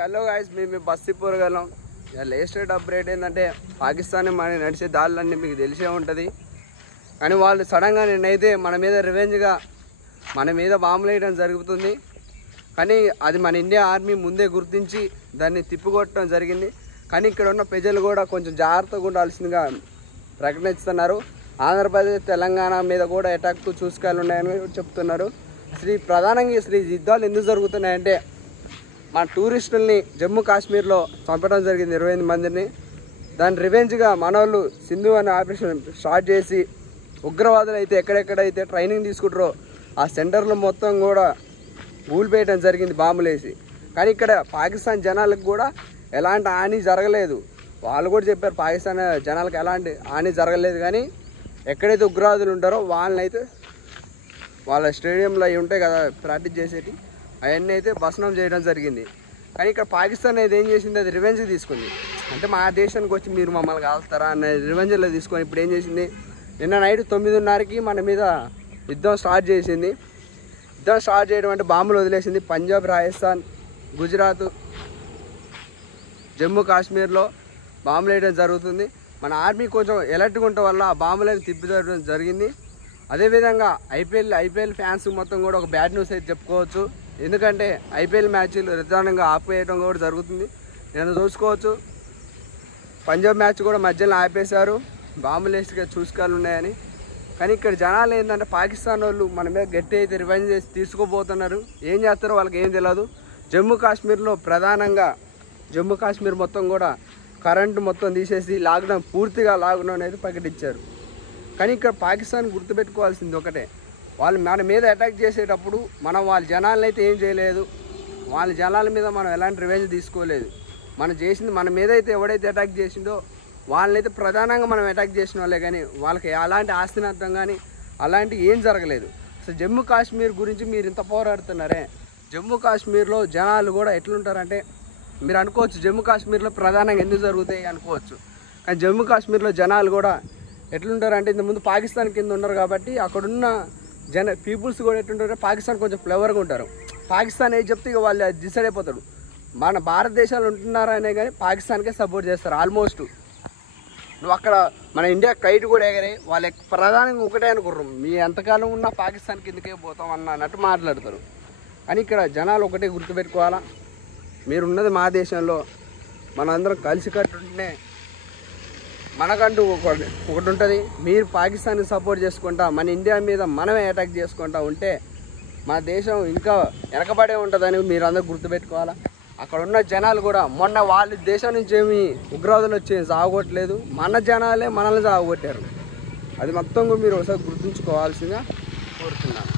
Hello guys, మేము బస్సీపూర్ గలం. Latest update ఏంటంటే పాకిస్తాన్ మన నడిచే దారులన్నీ మీకు తెలిసే ఉంటుంది. కానీ వాళ్ళు సడన్గా నేనైతే మన మీద రివెంజ్గా మన మీద బాంబులు వేయడం జరుగుతుంది. కానీ అది మన ఇండియా ఆర్మీ ముందే గుర్తించి దాన్ని తిప్పికొట్టడం జరిగింది. కానీ ఇక్కడ ఉన్న ప్రజలు కూడా కొంచెం జాగ్రత్తగా ఉండాల్సిందిగా ప్రకటిస్తున్నారు. ఆంధ్రప్రదేశ్ తెలంగాణ మీద కూడా అటాక్ చూసుకాలు ఉన్నాయని చెప్తున్నారు. ప్రధానంగా యుద్ధాలు ఎందుకు జరుగుతున్నాయంటే మన టూరిస్టుల్ని జమ్మూ కాశ్మీర్లో చంపడం జరిగింది 28 మందిని. దాని రివెంజ్గా మనోళ్ళు సింధు అనే ఆపరేషన్ స్టార్ట్ చేసి ఉగ్రవాదులు అయితే ఎక్కడెక్కడైతే ట్రైనింగ్ తీసుకుంటారో ఆ సెంటర్లు మొత్తం కూడా ఊలిపేయడం జరిగింది బాంబులు వేసి. కానీ ఇక్కడ పాకిస్తాన్ జనాలకు కూడా ఎలాంటి హాని జరగలేదు. వాళ్ళు కూడా చెప్పారు పాకిస్తాన్ జనాలకు ఎలాంటి హాని జరగలేదు. కానీ ఎక్కడైతే ఉగ్రవాదులు ఉంటారో వాళ్ళనైతే వాళ్ళ స్టేడియంలో అవి ఉంటాయి కదా ప్రాక్టీస్ చేసేటి, అవన్నీ అయితే భస్మం చేయడం జరిగింది. కానీ ఇక్కడ పాకిస్తాన్ అయితే ఏం చేసింది, అది రివెంజ్ తీసుకుంది. అంటే మా దేశానికి వచ్చి మీరు మమ్మల్ని కాల్స్తారా అనే రివెంజ్లో తీసుకొని ఇప్పుడు ఏం చేసింది, నిన్న నైట్ 9:30కి మన మీద యుద్ధం స్టార్ట్ చేసింది. యుద్ధం స్టార్ట్ చేయడం అంటే బాంబులు వదిలేసింది. పంజాబ్, రాజస్థాన్, గుజరాత్, జమ్మూ కాశ్మీర్లో బాంబులు వేయడం జరుగుతుంది. మన ఆర్మీ కొంచెం ఎలర్ట్గా ఉండటం వల్ల ఆ బాంబులను తిప్పిదడం జరిగింది. అదేవిధంగా ఐపీఎల్ ఫ్యాన్స్ మొత్తం కూడా ఒక బ్యాడ్ న్యూస్ అయితే చెప్పుకోవచ్చు. ఎందుకంటే ఐపీఎల్ మ్యాచ్లు ప్రధానంగా ఆపేయడం కూడా జరుగుతుంది. నేను చూసుకోవచ్చు పంజాబ్ మ్యాచ్ కూడా మధ్యలో ఆపేశారు బాంబులు వేసి చూసుకోవాలి ఉన్నాయని. కానీ ఇక్కడ జనాలు ఏంటంటే పాకిస్తాన్ వాళ్ళు మన మీద గట్టి అయితే రివెంజ్ చేసి తీసుకోబోతున్నారు. ఏం చేస్తారో వాళ్ళకి ఏం తెలియదు. జమ్మూ కాశ్మీర్లో ప్రధానంగా జమ్మూ కాశ్మీర్ మొత్తం కూడా కరెంటు మొత్తం తీసేసి పూర్తిగా లాక్డౌన్ అనేది ప్రకటించారు. కానీ ఇక్కడ పాకిస్తాన్ గుర్తుపెట్టుకోవాల్సింది ఒకటే, వాళ్ళు మన మీద అటాక్ చేసేటప్పుడు మనం వాళ్ళ జనాలను అయితే ఏం చేయలేదు. వాళ్ళ జనాల మీద మనం ఎలాంటి రివెంజ్ తీసుకోలేదు. మనం చేసింది మన మీద అయితే ఎవడైతే అటాక్ చేసిందో వాళ్ళనైతే ప్రధానంగా మనం అటాక్ చేసిన వాళ్ళే. కానీ వాళ్ళకి అలాంటి ఆస్తినర్థం కానీ అలాంటివి ఏం జరగలేదు. అసలు జమ్మూ కాశ్మీర్ గురించి మీరు ఇంత పోరాడుతున్నారే, జమ్మూ కాశ్మీర్లో జనాలు కూడా ఎట్లుంటారంటే మీరు అనుకోవచ్చు జమ్మూ కాశ్మీర్లో ప్రధానంగా ఎందుకు జరుగుతాయి అనుకోవచ్చు. కానీ జమ్మూ కాశ్మీర్లో జనాలు కూడా ఎట్లుంటారంటే ఇంతకుముందు పాకిస్తాన్ కింద ఉన్నారు కాబట్టి అక్కడున్న పీపుల్స్ కూడా ఎట్లుంటారు, పాకిస్తాన్ కొంచెం ఫ్లేవర్గా ఉంటారు. పాకిస్తాన్ ఏది చెప్తే ఇక వాళ్ళు డిసైడ్ అయిపోతాడు. మన భారతదేశాలు ఉంటున్నారనే కానీ పాకిస్తాన్కే సపోర్ట్ చేస్తారు ఆల్మోస్ట్. నువ్వు అక్కడ మన ఇండియా కైట్ కూడా ఎగరే వాళ్ళు ప్రధానంగా ఒకటే అనుకుర్రు, మీ ఎంతకాలం ఉన్నా పాకిస్తాన్ కిందకే పోతాం అన్నట్టు మాట్లాడతారు. కానీ ఇక్కడ జనాలు ఒకటే గుర్తుపెట్టుకోవాలా, మీరున్నది మా దేశంలో, మనందరం కలిసికట్టుంటేనే మనకంటూ ఒకటి ఉంటుంది. మీరు పాకిస్తాన్కి సపోర్ట్ చేసుకుంటా మన ఇండియా మీద మనమే అటాక్ చేసుకుంటా ఉంటే మన దేశం ఇంకా వెనకబడే ఉంటుందని మీరు అందరూ గుర్తుపెట్టుకోవాలా. అక్కడ ఉన్న జనాలు కూడా మొన్న వాళ్ళ దేశం నుంచి ఏమి ఉగ్రవాదులు వచ్చి సాగొట్టలేదు, మన జనాలే మనల్ని సాగొట్టారు. అది మొత్తం మీరు ఒకసారి గుర్తుంచుకోవాల్సిందిగా కోరుతున్నాను.